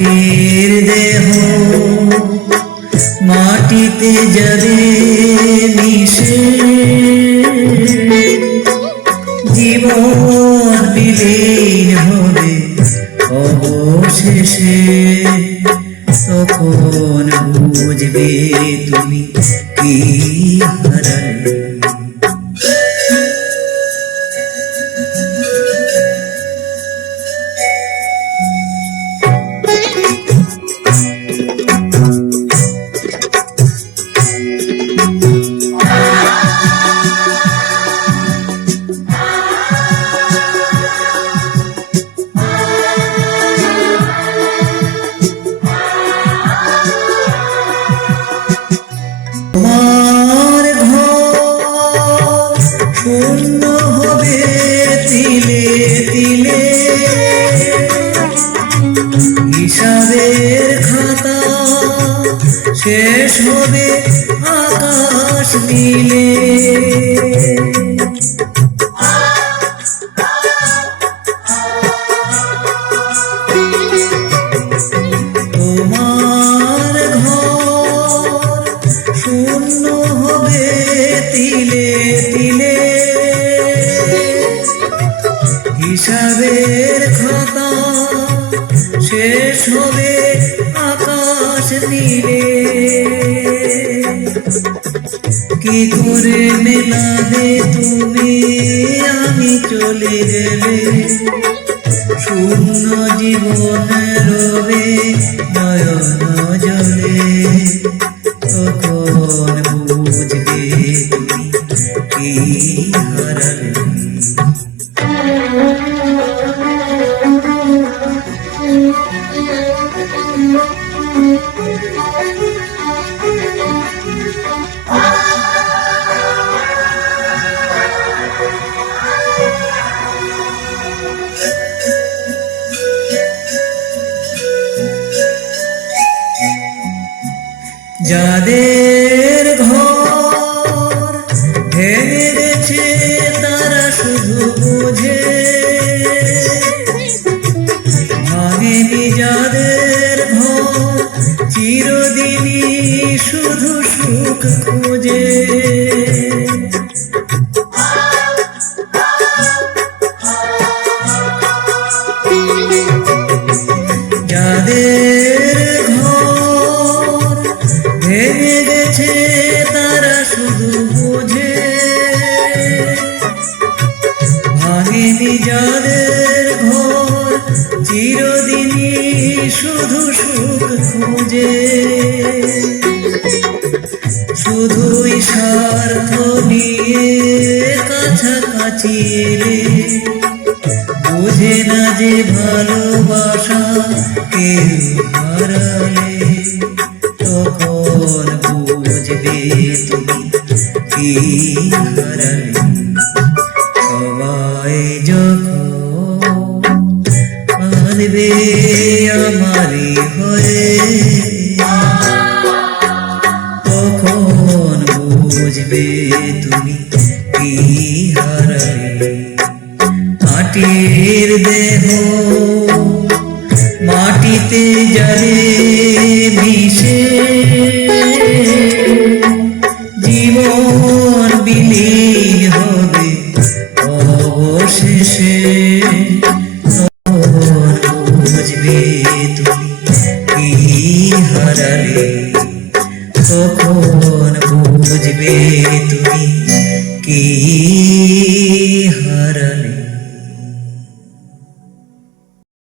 মাটির দেহ মাটিতে যাবে মিশে, জীবন বিলীন হবে অবশেষে। তখন বুঝবে তুমি কি হারালে। তোমার ঘর শূন্য হবে তিলে তিলে, হিসাবের খাতা শেষ হবে আকাশ নীলে। তোমার ঘর শূন্য হবে তিলে তিলে, হিসাবের খাতা শেষ হবে আকাশ নীলে। কি করে মেলাবে তুমি আমি চলে গেলে, শূন্য জীবন রবে নয়ন জলে। তখন বুঝবে তুমি কি হারালে। যাদের ঘর ভেঙে গেছে তারা শুধু বোঝে, ভাঙেনি যাদের ঘর চিরদিনই শুধু সুখ খোঁজে। যাদের ঘর ভেঙে গেছে তারা শুধু বোঝে, ভাঙেনি যাদের ঘর চিরদিনই শুধু সুখ খোঁজে। শুধুই স্বার্থ নিয়ে কাছাকাছি এলে, বোঝে না যে ভালোবাসা কেউ হারালে। তখন বুঝবে তুমি কি হারালে। সবাই যখন কাঁদবে আমারই হয়ে, তখন বুঝবে তুমি কি হারালে। মাটির দেহ মাটিতে যাবে মিশে, জীবন বিলীন হবে অবশেষে। তখন বুঝবে তুমি কি হারালে। তখন বুঝবে তুমি